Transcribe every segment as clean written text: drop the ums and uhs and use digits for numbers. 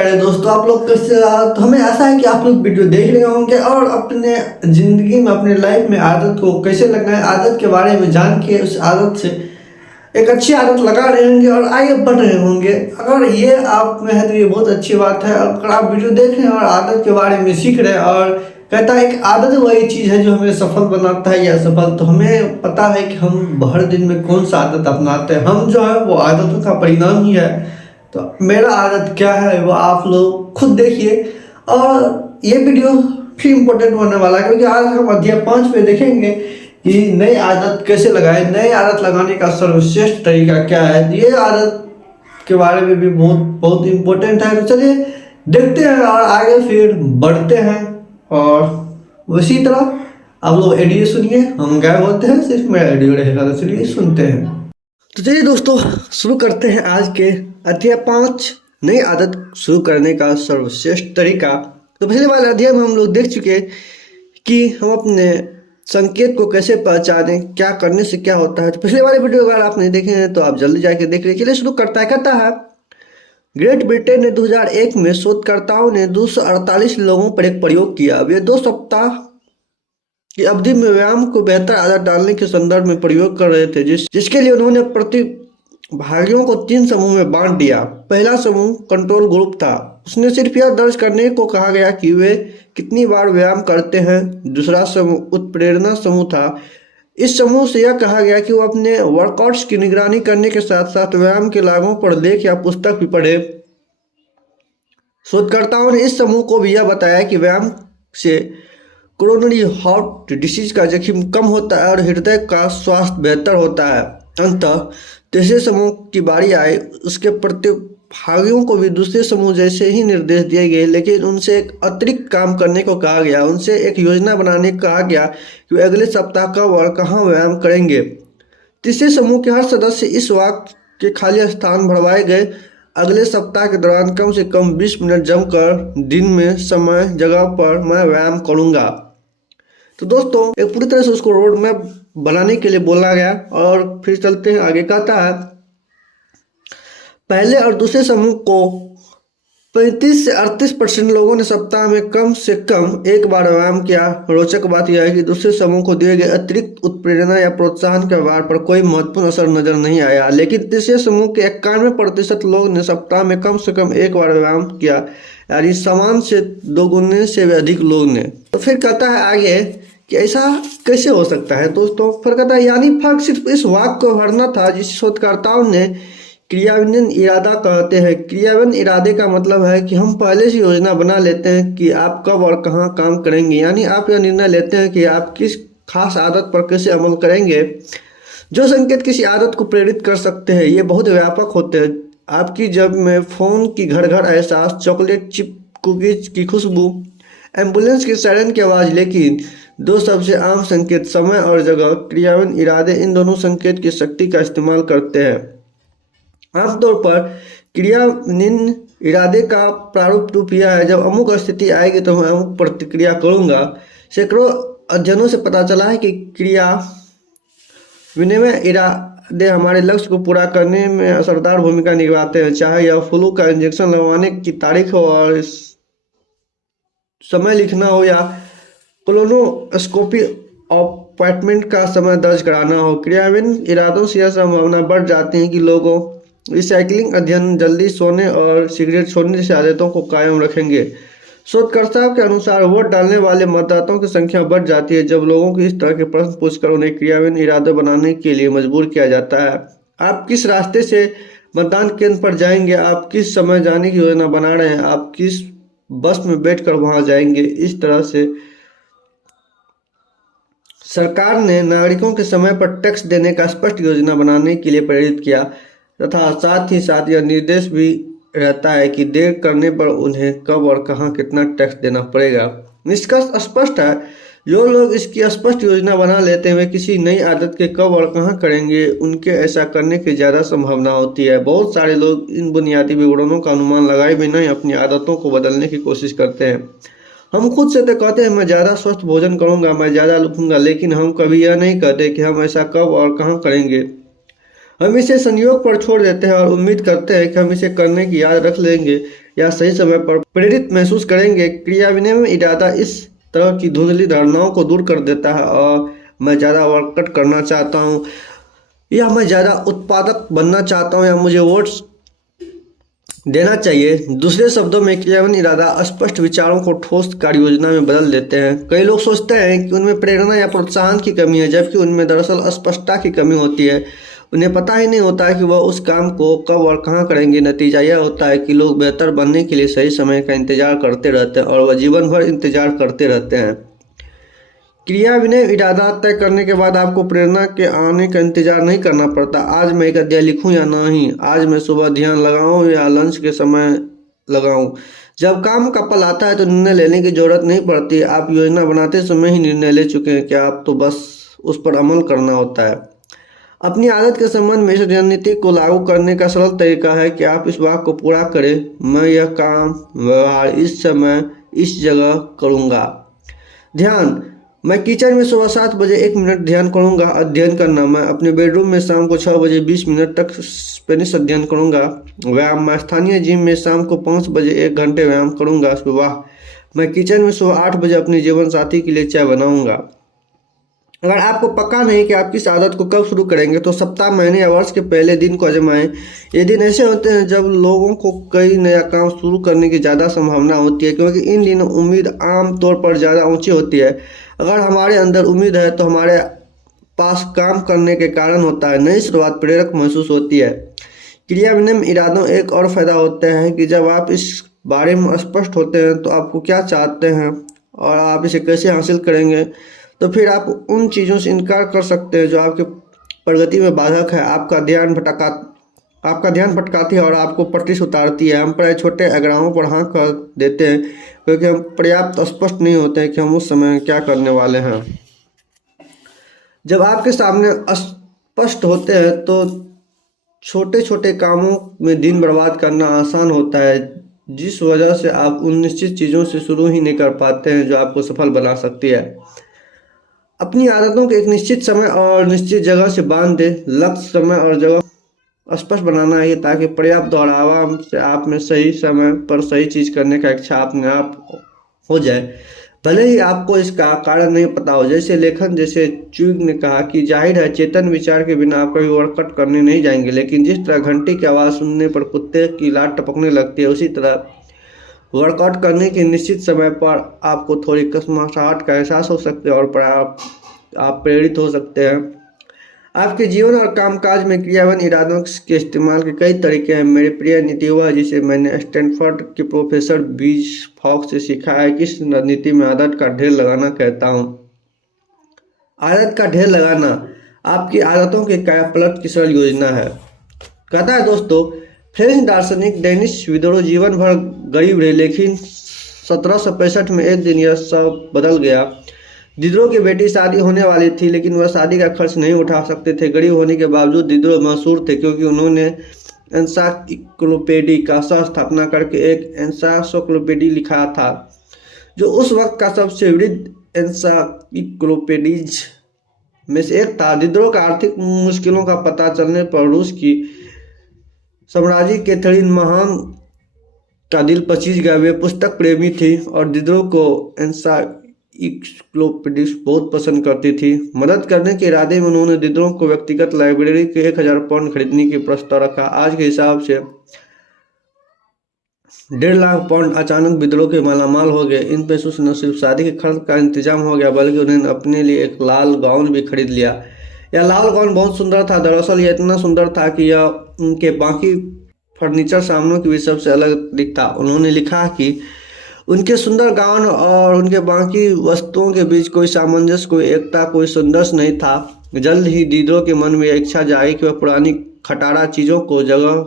प्यारे दोस्तों, आप लोग कैसे। तो हमें आशा है कि आप लोग वीडियो देख रहे होंगे और अपने ज़िंदगी में अपने लाइफ में आदत को कैसे लगाएं, आदत के बारे में जान के उस आदत से एक अच्छी आदत लगा रहे होंगे और आगे बढ़ रहे होंगे। अगर ये आप में है तो ये बहुत अच्छी बात है। अगर आप वीडियो देख रहे हैं और आदत के बारे में सीख रहे हैं और कहता है एक आदत वही चीज़ है जो हमें सफल बनाता है या असफल, तो हमें पता है कि हम हर दिन में कौन सा आदत अपनाते हैं। हम जो है वो आदतों का परिणाम ही है। तो मेरा आदत क्या है वो आप लोग खुद देखिए। और ये वीडियो भी इम्पोर्टेंट होने वाला है क्योंकि आज हम अध्याय 5 में देखेंगे कि नई आदत कैसे लगाएं, नई आदत लगाने का सर्वश्रेष्ठ तरीका क्या है। ये आदत के बारे में भी बहुत बहुत इम्पोर्टेंट है। तो चलिए देखते हैं और आगे फिर बढ़ते हैं। और उसी तरह आप लोग ऑडियो सुनिए, हम गायब होते हैं, सिर्फ मेरा ऑडियो रहेगा। तो चलिए सुनते हैं। तो चलिए दोस्तों शुरू करते हैं आज के अध्याय 5 नई आदत शुरू करने का सर्वश्रेष्ठ तरीका। तो पिछले वाले अध्याय में हम लोग देख चुके कि हम अपने संकेत को कैसे पहचानें, क्या करने से क्या होता है। तो पिछले वाले वीडियो अगर आप नहीं देखे हैं तो आप जल्दी जाके देख लीजिए। चलिए शुरू करता है। कहता है ग्रेट ब्रिटेन ने 2001 में शोधकर्ताओं ने 248 लोगों पर एक प्रयोग किया। अब ये 2 सप्ताह की अवधि में व्यायाम को बेहतर आदत डालने के संदर्भ में प्रयोग कर रहे थे, जिसके लिए उन्होंने प्रतिभागियों को 3 समूह में बांट दिया। पहला समूह कंट्रोल ग्रुप था। उसने सिर्फ यह दर्ज करने को कहा गया कि वे कितनी बार व्यायाम करते हैं। दूसरा समूह उत्प्रेरणा समूह था। इस समूह से यह कहा गया कि वो अपने वर्कआउट्स की निगरानी करने के साथ साथ व्यायाम के लाभों पर लेख या पुस्तक भी पढ़े। शोधकर्ताओं ने इस समूह को भी यह बताया कि व्यायाम से कोरोनरी हार्ट डिसीज का जोखिम कम होता है और हृदय का स्वास्थ्य बेहतर होता है। अंततः तीसरे समूह की बारी आई। उसके प्रतिभागियों को भी दूसरे समूह जैसे ही निर्देश दिए गए, लेकिन उनसे एक अतिरिक्त काम करने को कहा गया। उनसे एक योजना बनाने को कहा गया कि वे अगले सप्ताह कब और कहाँ व्यायाम करेंगे। तीसरे समूह के हर सदस्य इस वाक्य के खाली स्थान भरवाए गए। अगले सप्ताह के दौरान कम से कम 20 मिनट जमकर दिन में समय जगह पर मैं व्यायाम करूँगा। तो दोस्तों एक पूरी तरह से उसको रोड मैप बनाने के लिए बोला गया। और फिर चलते हैं आगे। कहता है पहले और दूसरे समूह को 35 से 38% लोगों ने सप्ताह में कम से कम एक बार व्यायाम किया। रोचक बात यह है कि दूसरे समूह को दिए गए अतिरिक्त उत्प्रेरणा या प्रोत्साहन के व्यवहार पर कोई महत्वपूर्ण असर नजर नहीं आया, लेकिन तीसरे समूह के 91% लोग ने सप्ताह में कम से कम एक बार व्यायाम किया, यानी समान से 2 गुने से भी अधिक लोग ने। तो फिर कहता है आगे कि ऐसा कैसे हो सकता है दोस्तों। फिर कहता है यानी फर्क सिर्फ इस वाक्य को भरना था जिसे शोधकर्ताओं ने क्रियान्वयन इरादा कहते हैं। क्रियान्वयन इरादे का मतलब है कि हम पहले से योजना बना लेते हैं कि आप कब और कहाँ काम करेंगे, यानी आप यह निर्णय लेते हैं कि आप किस खास आदत पर कैसे अमल करेंगे। जो संकेत किसी आदत को प्रेरित कर सकते हैं ये बहुत व्यापक होते हैं। आपकी जब में फ़ोन की घर घर एहसास, चॉकलेट चिप कुकीज की खुशबू, एम्बुलेंस की सायरन की आवाज़। लेकिन 2 सबसे आम संकेत समय और जगह, क्रियान्वयन इरादे इन दोनों संकेत की शक्ति का इस्तेमाल करते हैं। आमतौर पर क्रियान्वयन इरादे का प्रारूप रूप यह है जब अमुक स्थिति आएगी तो मैं अमुक प्रतिक्रिया करूँगा। सैकड़ों अध्ययनों से पता चला है कि क्रिया विनिमय इरादे हमारे लक्ष्य को पूरा करने में असरदार भूमिका निभाते हैं। चाहे यह फ्लू का इंजेक्शन लगवाने की तारीख हो और समय लिखना हो या कोलोनोस्कोपी अपॉइंटमेंट का समय दर्ज कराना हो। क्रियान्वयन इरादों से यह संभावना बढ़ जाती है कि लोगों रिसाइकलिंग अध्ययन जल्दी सोने और सिगरेट छोड़ने जैसी आदतों को कायम रखेंगे। शोधकर्ताओं के अनुसार वोट डालने वाले मतदाताओं की संख्या बढ़ जाती है जब लोगों को इस तरह के प्रश्न पूछकर उन्हें क्रियान्वयन इरादे बनाने के लिए मजबूर किया जाता है। आप किस रास्ते से मतदान केंद्र पर जाएंगे, आप किस समय जाने की योजना बना रहे हैं, आप किस बस में बैठकर वहां जाएंगे। इस तरह से सरकार ने नागरिकों के समय पर टैक्स देने का स्पष्ट योजना बनाने के लिए प्रेरित किया तथा साथ ही साथ यह निर्देश भी रहता है कि देर करने पर उन्हें कब और कहां कितना टैक्स देना पड़ेगा। निष्कर्ष स्पष्ट है, जो लोग इसकी स्पष्ट योजना बना लेते हैं वे किसी नई आदत के कब और कहां करेंगे उनके ऐसा करने की ज़्यादा संभावना होती है। बहुत सारे लोग इन बुनियादी विवरणों का अनुमान लगाए बिना ही अपनी आदतों को बदलने की कोशिश करते हैं। हम खुद से तो कहते हैं मैं ज़्यादा स्वस्थ भोजन करूंगा, मैं ज़्यादा लिखूंगा, लेकिन हम कभी यह नहीं कहते कि हम ऐसा कब और कहां करेंगे। हम इसे संयोग पर छोड़ देते हैं और उम्मीद करते हैं कि हम इसे करने की याद रख लेंगे, या सही समय पर प्रेरित महसूस करेंगे। क्रिया विनिमय इरादा इस तरह की धुंधली धारणाओं को दूर कर देता है। और मैं ज़्यादा वर्कआउट करना चाहता हूँ, या मैं ज़्यादा उत्पादक बनना चाहता हूँ, या मुझे वोट्स देना चाहिए। दूसरे शब्दों में क्रियान्वयन इरादा स्पष्ट विचारों को ठोस कार्य योजना में बदल देते हैं। कई लोग सोचते हैं कि उनमें प्रेरणा या प्रोत्साहन की कमी है, जबकि उनमें दरअसल स्पष्टता की कमी होती है। उन्हें पता ही नहीं होता है कि वह उस काम को कब और कहाँ करेंगे। नतीजा यह होता है कि लोग बेहतर बनने के लिए सही समय का इंतजार करते रहते हैं, और वह जीवन भर इंतजार करते रहते हैं। क्रिया विनय इरादा तय करने के बाद आपको प्रेरणा के आने का इंतजार नहीं करना पड़ता। आज मैं एक अध्याय लिखूं या नहीं, आज मैं सुबह ध्यान लगाऊं या लंच के समय लगाऊं। जब काम का पल आता है तो निर्णय लेने की जरूरत नहीं पड़ती। आप योजना बनाते समय ही निर्णय ले चुके हैं कि आप तो बस उस पर अमल करना होता है। अपनी आदत के संबंध में इस रणनीति को लागू करने का सरल तरीका है कि आप इस वाक्य को पूरा करें, मैं यह काम व्यवहार इस समय इस जगह करूँगा। ध्यान, मैं किचन में सुबह 7 बजे 1 मिनट ध्यान करूंगा। अध्ययन करना, मैं अपने बेडरूम में शाम को 6 बजे 20 मिनट तक स्पेनिश अध्ययन करूंगा। व्यायाम, मैं स्थानीय जिम में शाम को 5 बजे 1 घंटे व्यायाम करूंगा। विवाह, मैं किचन में सुबह 8 बजे अपने जीवन साथी के लिए चाय बनाऊंगा। अगर आपको पक्का नहीं कि आप किस आदत को कब शुरू करेंगे, तो सप्ताह, महीने या वर्ष के पहले दिन को आजमाएं। ये दिन ऐसे होते हैं जब लोगों को कई नया काम शुरू करने की ज़्यादा संभावना होती है, क्योंकि इन दिनों उम्मीद आम तौर पर ज़्यादा ऊंची होती है। अगर हमारे अंदर उम्मीद है तो हमारे पास काम करने के कारण होता है। नई शुरुआत प्रेरक महसूस होती है। क्रिया विनिमय इरादों एक और फायदा होता है कि जब आप इस बारे में स्पष्ट होते हैं तो आपको क्या चाहते हैं और आप इसे कैसे हासिल करेंगे, तो फिर आप उन चीज़ों से इनकार कर सकते हैं जो आपके प्रगति में बाधक है। आपका ध्यान भटकाती है और आपको पटरी से उतारती है। हम प्राय छोटे आग्रहों पर हाँ कर देते हैं क्योंकि हम पर्याप्त स्पष्ट नहीं होते हैं कि हम उस समय क्या करने वाले हैं। जब आपके सामने स्पष्ट होते हैं तो छोटे छोटे कामों में दिन बर्बाद करना आसान होता है, जिस वजह से आप उन निश्चित चीज़ों से शुरू ही नहीं कर पाते हैं जो आपको सफल बना सकती है। अपनी आदतों को एक निश्चित समय और निश्चित जगह से बांध दे। लक्ष्य, समय और जगह स्पष्ट बनाना है ताकि पर्याप्त दोहरावा से आप में सही समय पर सही चीज़ करने का इच्छा अपने आप हो जाए, भले ही आपको इसका कारण नहीं पता हो। जैसे लेखन जैसे च्यूग ने कहा कि जाहिर है चेतन विचार के बिना आप कभी वर्कआउट करने नहीं जाएंगे, लेकिन जिस तरह घंटी की आवाज़ सुनने पर कुत्ते की लात टपकने लगती है, उसी तरह वर्कआउट करने के निश्चित समय पर आपको थोड़ी कसमाहट का एहसास हो सकता है और आप प्रेरित हो सकते हैं। आपके जीवन और कामकाज में क्रियान्वयन इरादों के इस्तेमाल के कई तरीके हैं। मेरी प्रिय नीति वह है जिसे मैंने स्टैनफोर्ड के प्रोफेसर बीज फॉक्स से सीखा है कि इस रणनीति में आदत का ढेर लगाना कहता हूँ। आदत का ढेर लगाना आपकी आदतों के कायापलट की सरल योजना है। कहता है दोस्तों, फ्रेंच दार्शनिक डेनिस डिडरो जीवन भर गरीब रहे, लेकिन 1765 में एक दिन यह सब बदल गया। डिडरो की बेटी शादी होने वाली थी, लेकिन वह शादी का खर्च नहीं उठा सकते थे। गरीब होने के बावजूद डिडरो मशहूर थे क्योंकि उन्होंने एनसाइक्लोपीडिया का सह स्थापना करके एक एनसाइक्लोपीडिया लिखा था, जो उस वक्त का सबसे वृद्ध एनसाइक्लोपीडियाज में से एक था। डिडरो का आर्थिक मुश्किलों का पता चलने पर रूस की साम्राज्य कैथरीन महान का दिल पचीस गया। वे पुस्तक प्रेमी थी और डिडरो को एनसाइक्लोपीडिया बहुत पसंद करती थी। मदद करने के इरादे में उन्होंने डिडरो को व्यक्तिगत लाइब्रेरी के 1000 पाउंड खरीदने की प्रस्ताव रखा। आज के हिसाब से 1.5 लाख पाउंड। अचानक डिडरो के मालामाल हो गए। इन पैसों से न सिर्फ शादी के खर्च का इंतजाम हो गया, बल्कि उन्होंने अपने लिए एक लाल गाउन भी खरीद लिया। यह लाल गाउन बहुत सुंदर था। दरअसल यह इतना सुंदर था कि यह उनके बाकी फर्नीचर सामानों की भी सबसे अलग दिखता। उन्होंने लिखा कि उनके सुंदर गाउन और उनके बाकी वस्तुओं के बीच कोई सामंजस्य, कोई एकता, कोई संघर्ष नहीं था। जल्द ही डिडरो के मन में यह इच्छा जागी कि वह पुरानी खटारा चीज़ों को जगह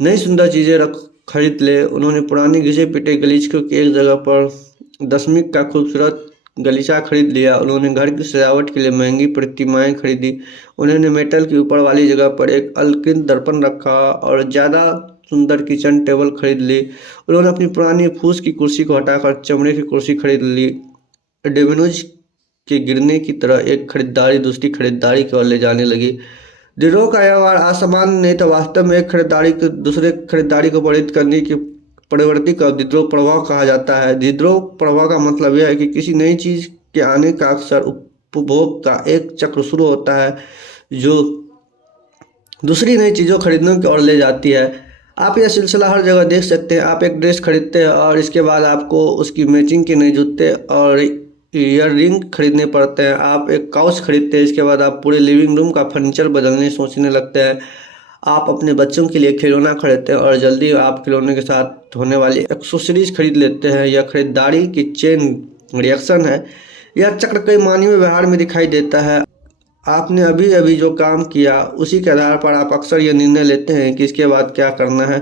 नई सुंदर चीज़ें खरीद ले। उन्होंने पुरानी घिसे पिटे गलीचे की एक जगह पर दशमिक का खूबसूरत गलीचा खरीद लिया। उन्होंने घर की सजावट के लिए महंगी प्रतिमाएं खरीदी। उन्होंने मेटल की ऊपर वाली जगह पर एक अलकृत दर्पण रखा और ज़्यादा सुंदर किचन टेबल खरीद ली। उन्होंने अपनी पुरानी फूस की कुर्सी को हटाकर चमड़े की कुर्सी खरीद ली। डोमिनोज के गिरने की तरह एक खरीदारी दूसरी खरीदारी की ओर ले जाने लगी। डिडरो का व्यवहार असामान्य नहीं था। वास्तव में एक खरीदारी को दूसरे खरीदारी को प्रेरित करने की प्रवृत्ति का विद्रोह प्रभाव कहा जाता है। विद्रोह प्रभाव का मतलब यह है कि किसी नई चीज़ के आने का अक्सर उपभोग का एक चक्र शुरू होता है जो दूसरी नई चीज़ों खरीदने की ओर ले जाती है। आप यह सिलसिला हर जगह देख सकते हैं। आप एक ड्रेस खरीदते हैं और इसके बाद आपको उसकी मैचिंग के नए जूते और ईयर रिंग खरीदने पड़ते हैं। आप एक काउच खरीदते हैं, इसके बाद आप पूरे लिविंग रूम का फर्नीचर बदलने सोचने लगते हैं। आप अपने बच्चों के लिए खिलौना खरीदते हैं और जल्दी आप खिलौने के साथ होने वाली एक्सेसरीज खरीद लेते हैं। यह खरीदारी की चेन रिएक्शन है। यह चक्र कई मानवीय व्यवहार में दिखाई देता है। आपने अभी अभी जो काम किया उसी के आधार पर आप अक्सर यह निर्णय लेते हैं कि इसके बाद क्या करना है।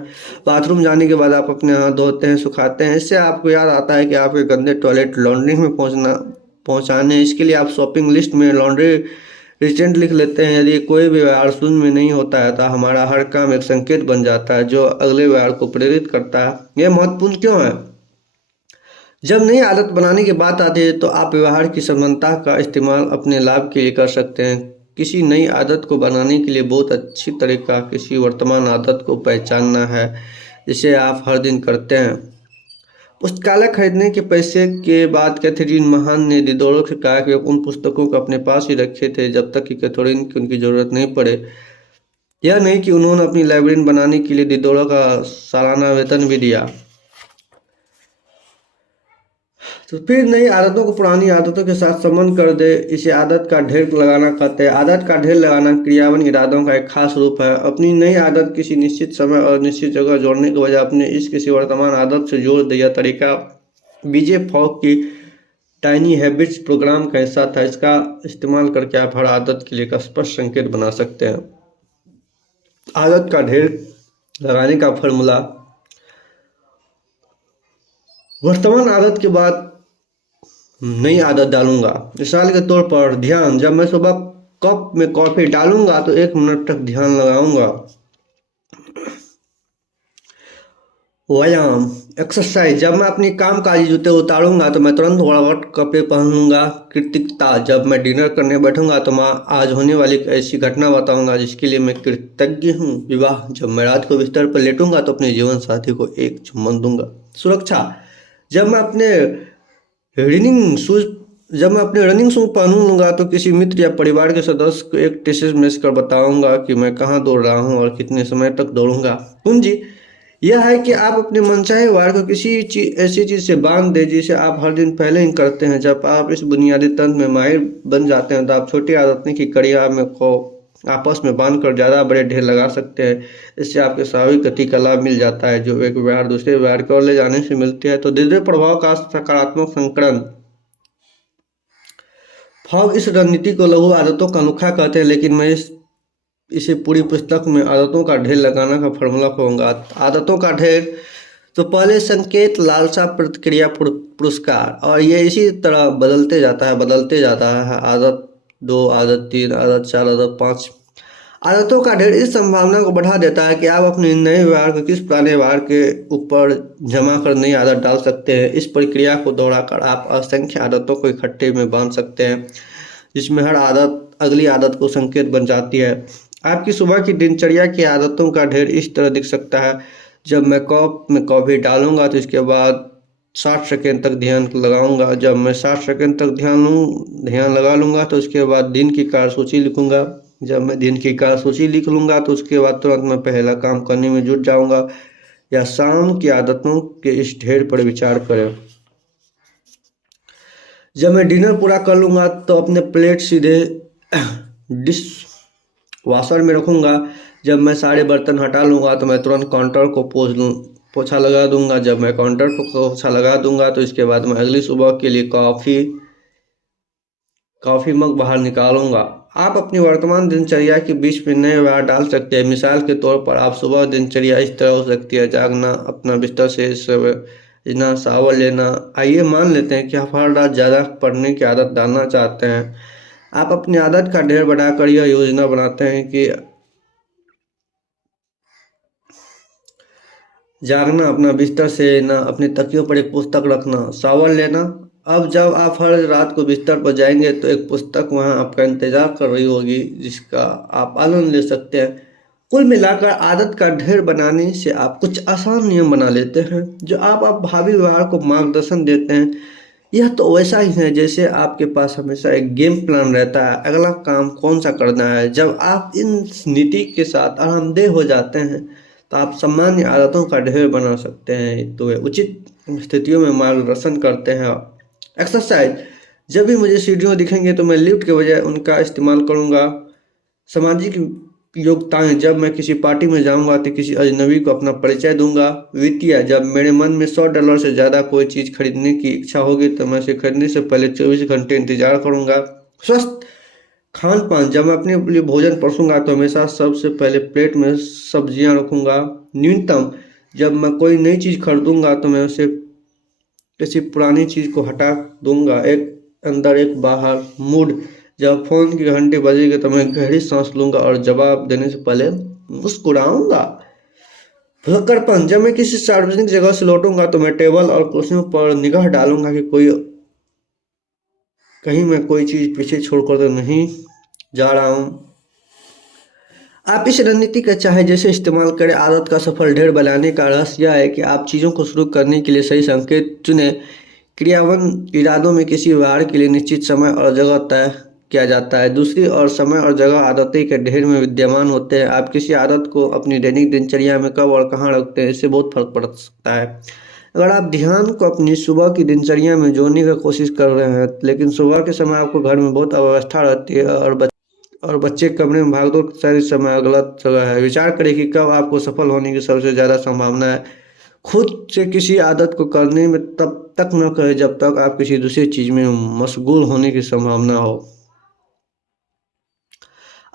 बाथरूम जाने के बाद आप अपने हाथ धोते हैं, सुखाते हैं। इससे आपको याद आता है कि आपके गंदे टॉयलेट लॉन्ड्री में पहुंचाने। इसके लिए आप शॉपिंग लिस्ट में लॉन्ड्री डिटर्जेंट लिख लेते हैं। यदि कोई भी व्यवहार शून्य में नहीं होता है तो हमारा हर काम एक संकेत बन जाता है जो अगले व्यवहार को प्रेरित करता है। यह महत्वपूर्ण क्यों है? जब नई आदत बनाने की बात आती है तो आप व्यवहार की समानता का इस्तेमाल अपने लाभ के लिए कर सकते हैं। किसी नई आदत को बनाने के लिए बहुत अच्छी तरीका किसी वर्तमान आदत को पहचानना है जिसे आप हर दिन करते हैं। पुस्तकालय खरीदने के पैसे के बाद कैथरीन महान ने डिडोरो से कहा कि वे उन पुस्तकों को अपने पास ही रखे थे जब तक कि कैथरीन की उनकी ज़रूरत नहीं पड़े। यह नहीं कि उन्होंने अपनी लाइब्रेरी बनाने के लिए डिडोरो का सालाना वेतन भी दिया। तो फिर नई आदतों को पुरानी आदतों के साथ संबंध कर दे। इसे आदत का ढेर लगाना कहते हैं। आदत का ढेर लगाना क्रियावन इरादों का एक खास रूप है। अपनी नई आदत किसी निश्चित समय और निश्चित जगह जोड़ने के बजाय अपने इस किसी वर्तमान आदत से जोड़ दिया तरीका बीजे फॉग की टाइनी हैबिट्स प्रोग्राम का हिस्सा था। इसका इस्तेमाल करके आप हर आदत के लिए एक स्पष्ट संकेत बना सकते हैं। आदत का ढेर लगाने का फॉर्मूला: वर्तमान आदत के बाद नई आदत डालूंगा। मिसाल के तौर पर ध्यान। जब मैं सुबह कप में कॉफी डालूंगा तो 1 मिनट तक ध्यान लगाऊंगा। व्यायाम एक्सरसाइज। जब मैं अपनी कामकाजी जूते उतारूंगा तो मैं तुरंत वर्कआउट कपड़े पहन लूंगा। कृतज्ञता। जब मैं डिनर करने बैठूंगा तो मैं आज होने वाली एक ऐसी घटना बताऊंगा जिसके लिए मैं कृतज्ञ हूँ। विवाह। जब मैं रात को बिस्तर पर लेटूंगा तो अपने जीवन साथी को एक चुम्बन दूंगा। सुरक्षा। जब मैं अपने रनिंग शूज पहनूंगा तो किसी मित्र या परिवार के सदस्य को एक मैसेज कर बताऊंगा कि मैं कहाँ दौड़ रहा हूँ और कितने समय तक दौड़ूंगा। पूंजी यह है कि आप अपने मनचाहे व्यवहार को किसी ऐसी चीज से बांध दें जिसे आप हर दिन पहले ही करते हैं। जब आप इस बुनियादी तंत्र में माहिर बन जाते हैं तो आप छोटी आदतें की कड़ियाँ में को आपस में बांधकर ज़्यादा बड़े ढेर लगा सकते हैं। इससे आपके स्वाभाविक गति का लाभ मिल जाता है जो एक व्यवहार दूसरे व्यवहार की ओर ले जाने से मिलती है। तो दीर्घ प्रभाव का सकारात्मक संकलन। फॉग इस रणनीति को लघु आदतों का नुस्खा कहते हैं, लेकिन मैं इसे पूरी पुस्तक में आदतों का ढेर लगाना का फॉर्मूला कहूँगा। आदतों का ढेर। तो पहले संकेत, लालसा, प्रतिक्रिया, पुरस्कार, और ये इसी तरह बदलते जाता है। आदत 2, आदत 3, आदत 4, आदत 5। आदतों का ढेर इस संभावना को बढ़ा देता है कि आप अपने नए व्यवहार को किस पुराने व्यवहार के ऊपर जमा कर नई आदत डाल सकते हैं। इस प्रक्रिया को दोहराकर आप असंख्य आदतों को इकट्ठे में बांध सकते हैं जिसमें हर आदत अगली आदत को संकेत बन जाती है। आपकी सुबह की दिनचर्या की आदतों का ढेर इस तरह दिख सकता है। जब मैं कप में कॉफ़ी डालूंगा तो इसके बाद 60 सेकेंड तक ध्यान लगाऊंगा। जब मैं 60 सेकेंड तक ध्यान लगा लूँगा तो उसके बाद दिन की कार्यसूची लिखूंगा। जब मैं दिन की कार्यसूची लिख लूँगा तो उसके बाद तुरंत मैं पहला काम करने में जुट जाऊंगा। या शाम की आदतों के इस ढेर पर विचार करें। जब मैं डिनर पूरा कर लूँगा तो अपने प्लेट सीधे डिश वॉशर में रखूँगा। जब मैं सारे बर्तन हटा लूँगा तो मैं तुरंत काउंटर को पोछा लगा दूंगा। जब मैं काउंटर को पोछा लगा दूंगा तो इसके बाद मैं अगली सुबह के लिए कॉफ़ी मग बाहर निकालूंगा। आप अपनी वर्तमान दिनचर्या के बीच में नए व्यवहार डाल सकते हैं। मिसाल के तौर पर आप सुबह दिनचर्या इस तरह हो सकती है: जागना, अपना बिस्तर से सवेरना, शावर लेना। आइए मान लेते हैं कि आप हर रात ज़्यादा पढ़ने की आदत डालना चाहते हैं। आप अपनी आदत का ढेर बढ़ाकर यह योजना बनाते हैं कि जागना, अपना बिस्तर से लेना, अपने तकियों पर एक पुस्तक रखना, शावर लेना। अब जब आप हर रात को बिस्तर पर जाएंगे तो एक पुस्तक वहां आपका इंतजार कर रही होगी जिसका आप आनंद ले सकते हैं। कुल मिलाकर आदत का ढेर बनाने से आप कुछ आसान नियम बना लेते हैं जो आप भावी व्यवहार को मार्गदर्शन देते हैं। यह तो वैसा ही है जैसे आपके पास हमेशा एक गेम प्लान रहता है, अगला काम कौन सा करना है। जब आप इन नीति के साथ आरामदेह हो जाते हैं तो आप सामान्य आदतों का ढेर बना सकते हैं, तो वे उचित स्थितियों में मार्गदर्शन करते हैं। एक्सरसाइज, जब भी मुझे सीढ़ियों दिखेंगे तो मैं लिफ्ट के बजाय उनका इस्तेमाल करूंगा। सामाजिक योग्यताएं, जब मैं किसी पार्टी में जाऊंगा तो किसी अजनबी को अपना परिचय दूंगा। वित्तीय, जब मेरे मन में $100 से ज़्यादा कोई चीज़ खरीदने की इच्छा होगी तो मैं इसे खरीदने से पहले 24 घंटे इंतजार करूंगा। स्वस्थ खान पान, जब मैं अपने लिए भोजन परसूंगा तो हमेशा सबसे पहले प्लेट में सब्जियां रखूंगा। न्यूनतम, जब मैं कोई नई चीज़ खरीदूंगा तो मैं उसे किसी पुरानी चीज़ को हटा दूंगा। एक अंदर एक बाहर। मूड, जब फोन की घंटी बजेगी तो मैं गहरी सांस लूंगा और जवाब देने से पहले मुस्कुराऊंगा। भुलक्कड़पन, जब मैं किसी सार्वजनिक जगह से लौटूंगा तो मैं टेबल और कुर्सियों पर निगाह डालूंगा कि कहीं मैं कोई चीज पीछे छोड़कर तो नहीं जा रहा हूँ। आप इस रणनीति का चाहे जैसे इस्तेमाल करें, आदत का सफल ढेर बनाने का रहस्य यह है कि आप चीज़ों को शुरू करने के लिए सही संकेत चुनें। क्रियान्वयन इरादों में किसी व्यवहार के लिए निश्चित समय और जगह तय किया जाता है। दूसरी ओर समय और जगह आदतें के ढेर में विद्यमान होते हैं। आप किसी आदत को अपनी दैनिक दिनचर्या में कब और कहाँ रखते हैं, इससे बहुत फर्क पड़ सकता है। अगर आप ध्यान को अपनी सुबह की दिनचर्या में जोड़ने की कोशिश कर रहे हैं लेकिन सुबह के समय आपको घर में बहुत अव्यवस्था रहती है और बच्चे कमरे में भागदौड़ सारी समय गलत जगह है, विचार करें कि कब आपको सफल होने की सबसे ज़्यादा संभावना है। खुद से किसी आदत को करने में तब तक न करें जब तक आप किसी दूसरी चीज़ में मशगूल होने की संभावना हो।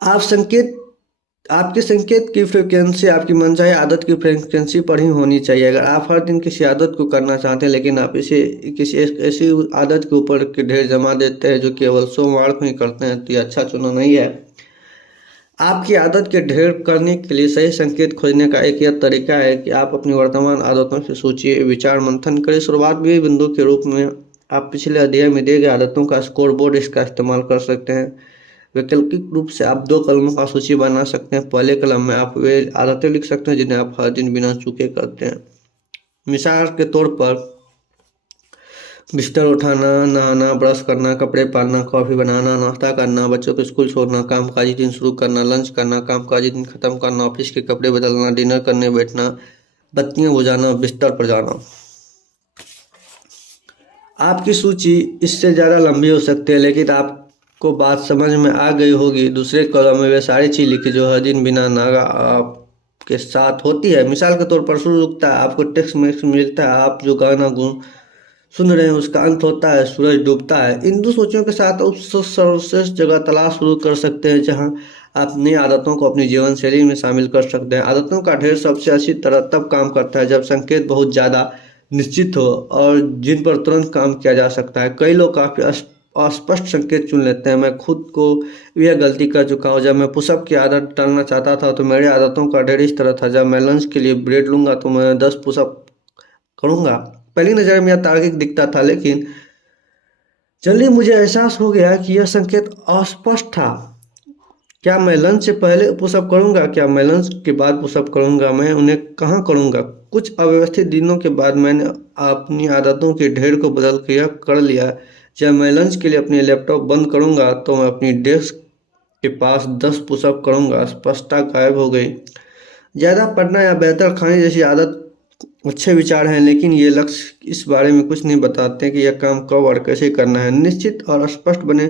आपके संकेत की फ्रिक्वेंसी आपकी मनचाही आदत की फ्रिक्वेंसी पर ही होनी चाहिए। अगर आप हर दिन किसी आदत को करना चाहते हैं लेकिन आप इसे किसी ऐसी आदत के ऊपर के ढेर जमा देते हैं जो केवल सोमवार को ही करते हैं तो यह अच्छा चुनाव नहीं है। आपकी आदत के ढेर करने के लिए सही संकेत खोजने का एक यह तरीका है कि आप अपनी वर्तमान आदतों की सूची विचार मंथन करें। शुरुआत भी बिंदु के रूप में आप पिछले अध्याय में दिए गए आदतों का स्कोर बोर्ड इसका इस्तेमाल कर सकते हैं। वैकल्पिक रूप से आप 2 कलमों का सूची बना सकते हैं। पहले कलम में आप वे आदतें लिख सकते हैं जिन्हें आप हर दिन बिना चूके करते हैं। मिसाल के तौर पर बिस्तर उठाना, नहाना, ब्रश करना, कपड़े पहनना, कॉफ़ी बनाना, नाश्ता करना, बच्चों को स्कूल छोड़ना, कामकाजी दिन शुरू करना, लंच करना, कामकाजी दिन खत्म करना, ऑफिस के कपड़े बदलना, डिनर करने बैठना, बत्तियां बुझाना, बिस्तर पर जाना। आपकी सूची इससे ज़्यादा लंबी हो सकती है लेकिन आपको बात समझ में आ गई होगी। दूसरे कॉलम में वे सारी चीज़ लिखी जो हर दिन बिना नागा आपके साथ होती है। मिसाल के तौर पर शुरू रुकता है, आपको टेक्स्ट मैसेज मिलता है, आप जो गाना सुन रहे हैं उसका अंत होता है, सूरज डूबता है। इन 2 सूचियों के साथ उस सर्वश्रेष्ठ जगह तलाश शुरू कर सकते हैं जहां आप नई आदतों को अपनी जीवन शैली में शामिल कर सकते हैं। आदतों का ढेर सबसे अच्छी तरह तब काम करता है जब संकेत बहुत ज़्यादा निश्चित हो और जिन पर तुरंत काम किया जा सकता है। कई लोग काफ़ी अस्पष्ट संकेत चुन लेते हैं। मैं खुद को यह गलती कर चुका हूँ। जब मैं पुशअप की आदत डालना चाहता था तो मेरे आदतों का ढेर इस तरह था। जब मैं लंच के लिए ब्रेड लूँगा तो मैं 10 पुशअप करूँगा। पहली नज़र में यह तार्किक दिखता था लेकिन जल्दी मुझे एहसास हो गया कि यह संकेत अस्पष्ट था। क्या मैं लंच से पहले पुशअप करूंगा, क्या मैं लंच के बाद पुशअप करूंगा, मैं उन्हें कहाँ करूंगा। कुछ अव्यवस्थित दिनों के बाद मैंने अपनी आदतों के ढेर को बदल कर यह कर लिया। जब मैं लंच के लिए अपनी लैपटॉप बंद करूंगा तो मैं अपनी डेस्क के पास 10 पुशअप करूंगा। स्पष्टता गायब हो गई। ज़्यादा पढ़ना या बेहतर खाने जैसी आदत अच्छे विचार हैं लेकिन ये लक्ष्य इस बारे में कुछ नहीं बताते कि यह काम कब और कैसे करना है। निश्चित और स्पष्ट बने।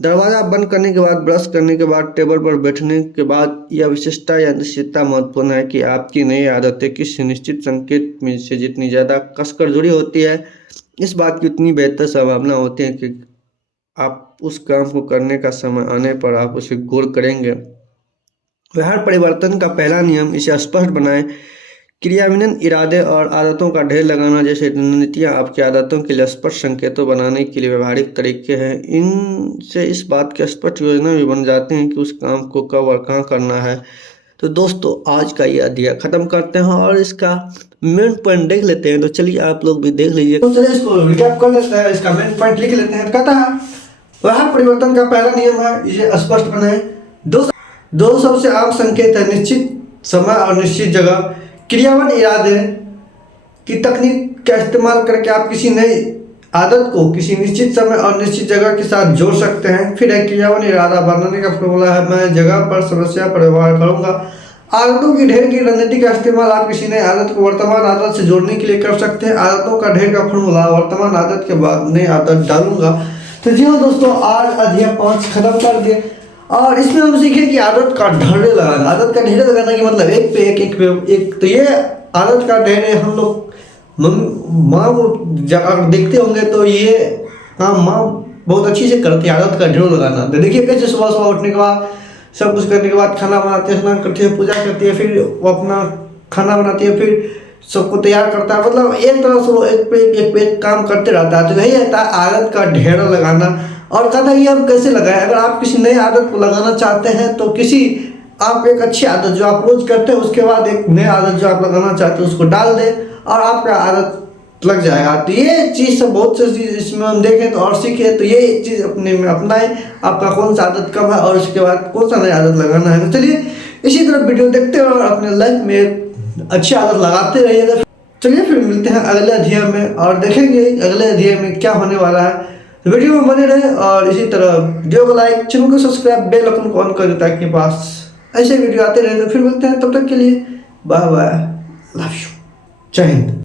दरवाज़ा बंद करने के बाद, ब्रश करने के बाद, टेबल पर बैठने के बाद, यह विशिष्टता या निश्चितता महत्वपूर्ण है कि आपकी नई आदतें किस निश्चित संकेत में से जितनी ज़्यादा कसकर जुड़ी होती है इस बात की उतनी बेहतर संभावना होती है कि आप उस काम को करने का समय आने पर आप उसे गौर करेंगे। व्यवहार परिवर्तन का पहला नियम, इसे स्पष्ट बनाएं। क्रियान्वयन इरादे और आदतों का ढेर लगाना जैसे रणनीतियाँ आपकी आदतों के लिए स्पष्ट संकेतों बनाने के लिए व्यवहारिक तरीके हैं। इनसे इस बात की स्पष्ट योजना भी बन जाती है कि उस काम को कब और कहाँ करना है। तो दोस्तों आज का ये अध्याय खत्म करते हैं और इसका मेन पॉइंट देख लेते हैं। तो चलिए आप लोग भी देख लीजिए। तो चलिए इसको रिकैप कर लेते हैं, इसका मेन पॉइंट लिख लेते हैं। कहता है व्यवहार परिवर्तन का पहला नियम है इसे स्पष्ट बनाएं। दो सबसे आम संकेत है निश्चित समय और निश्चित जगह क्रियावन इरादे की तकनीक का इस्तेमाल करके आप किसी नई आदत को किसी निश्चित समय और निश्चित जगह के साथ जोड़ सकते हैं। फिर एक क्रियावन इरादा बनाने का फॉर्मूला है, मैं जगह पर समस्या पर व्यवहार करूंगा। आदतों की ढेर की रणनीति का इस्तेमाल आप किसी नई आदत को वर्तमान आदत से जोड़ने के लिए कर सकते हैं। आदतों का ढेर का फॉर्मूला, वर्तमान आदत के बाद नई आदत डालूंगा। तो जी हाँ दोस्तों, आज अध्याय 5 खत्म कर दिए और इसमें हम सीखे कि आदत का ढेरे लगाना। आदत का ढेरे लगाना की मतलब एक पे एक। तो ये आदत का ढेरे हम लोग माँ को अगर देखते होंगे तो ये काम माँ बहुत अच्छी से करती है, आदत का ढेर लगाना। तो देखिए कैसे सुबह सुबह उठने के बाद सब कुछ करने के बाद खाना बनाती है, स्नान करती है, पूजा करती है, फिर वो अपना खाना बनाती है, फिर सबको तैयार करता है। मतलब एक तरह से वो एक पे एक काम करते रहता है। तो यही रहता है आदत का ढेर लगाना। और कहता है ये हम कैसे लगाएं। अगर आप किसी नई आदत को लगाना चाहते हैं तो आप एक अच्छी आदत जो आप रोज करते हैं उसके बाद एक नई आदत जो आप लगाना चाहते हैं उसको डाल दें और आपका आदत लग जाएगा। तो ये चीज़ सब बहुत सी चीज़ इसमें हम देखें तो और सीखें तो ये चीज़ अपने में अपनाएं। आपका कौन सा आदत कब है और उसके बाद कौन सा नई आदत लगाना है। तो चलिए इसी तरह वीडियो देखते हैं और अपने लाइफ में अच्छी आदत लगाते रहिएगा। चलिए फिर मिलते हैं अगले अध्याय में और देखेंगे अगले अध्याय में क्या होने वाला है। वीडियो में बने रहे और इसी तरह वीडियो को लाइक, चैनल को सब्सक्राइब, बेल आइकन को ऑन कर दें ताकि पास ऐसे वीडियो आते रहे। तो फिर मिलते हैं, तब तक के लिए बाय बाय, लव यू, जय हिंद।